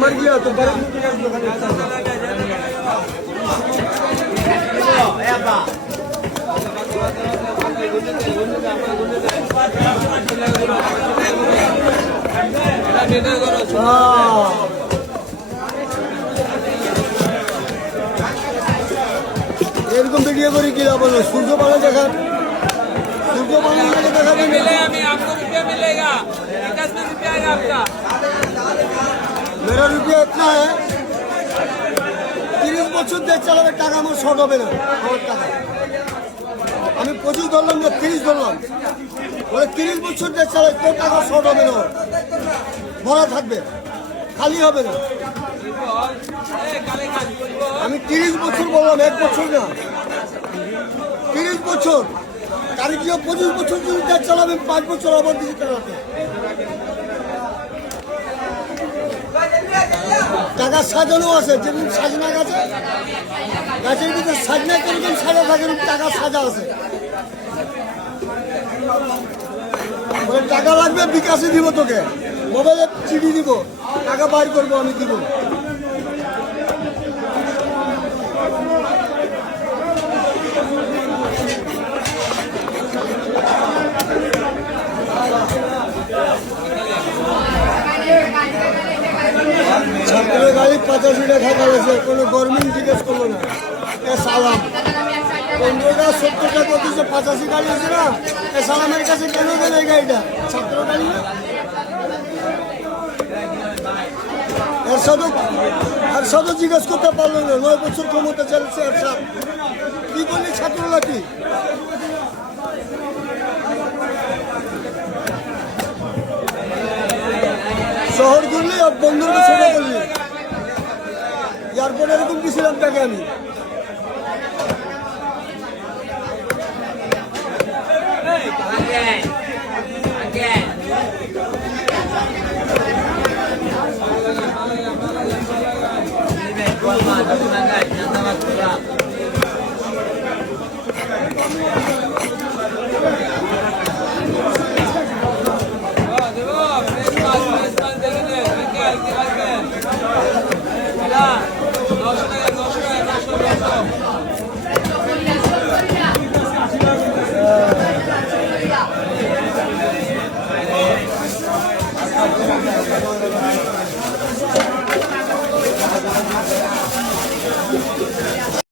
मर गया तो এরকম ভিডিও করে কি লাভ হলো? সূর্য পালা দেখান, সূর্য পালা দেখাবেন। मेरा रुपया इतना है 30 বছর দেশ চালাবে, টাকা আমার শর্ট হবে না। আমার টাকা আমি 25 ধরলাম না 30 ধরলাম, বলে 30 বছর দেশ চালাবে, তোর টাকা শর্ট হবে না, ভরা থাকবে, খালি হবে না। আমি 30 বছর বললাম, 1 বছর না, 30 বছর। কারিগরিও 25 বছর যদি দেশ চালাবে, 5 বছর আবার দিকে চালাবে। টাকা সাজানো আছে, যেমন সাজনা গাছে, গাছের ভিতরে সাজনা কিরকম সাজা থাকে, টাকা সাজা আছে। টাকা লাগবে, বিকাশে দিব, তোকে মোবাইলে চিঠি দিব, টাকা বাইর করবো, আমি দিব। ছাত্রের গাড়ি 85 টাকা খাওয়াছে, কোনো গভর্নমেন্ট জিজ্ঞেস করলো না। এ সালাম 15টা 70টা করতেছে, 85 গাড়ি আছে না, এ সালামের কাছে কেন দেন এই গাড়িটা? ছাত্র গাড়ি না, এর সাথে জিজ্ঞেস করতে পারলো না। 9 বছর ক্ষমতা চালিয়েছে এর সাথে, কি বললি ছাত্র লাঠি? শহর ঘুরলি আর বন্ধুকে ছোট করলি, এয়ারপোর্টে এরকম দিয়েছিলাম তাকে আমি।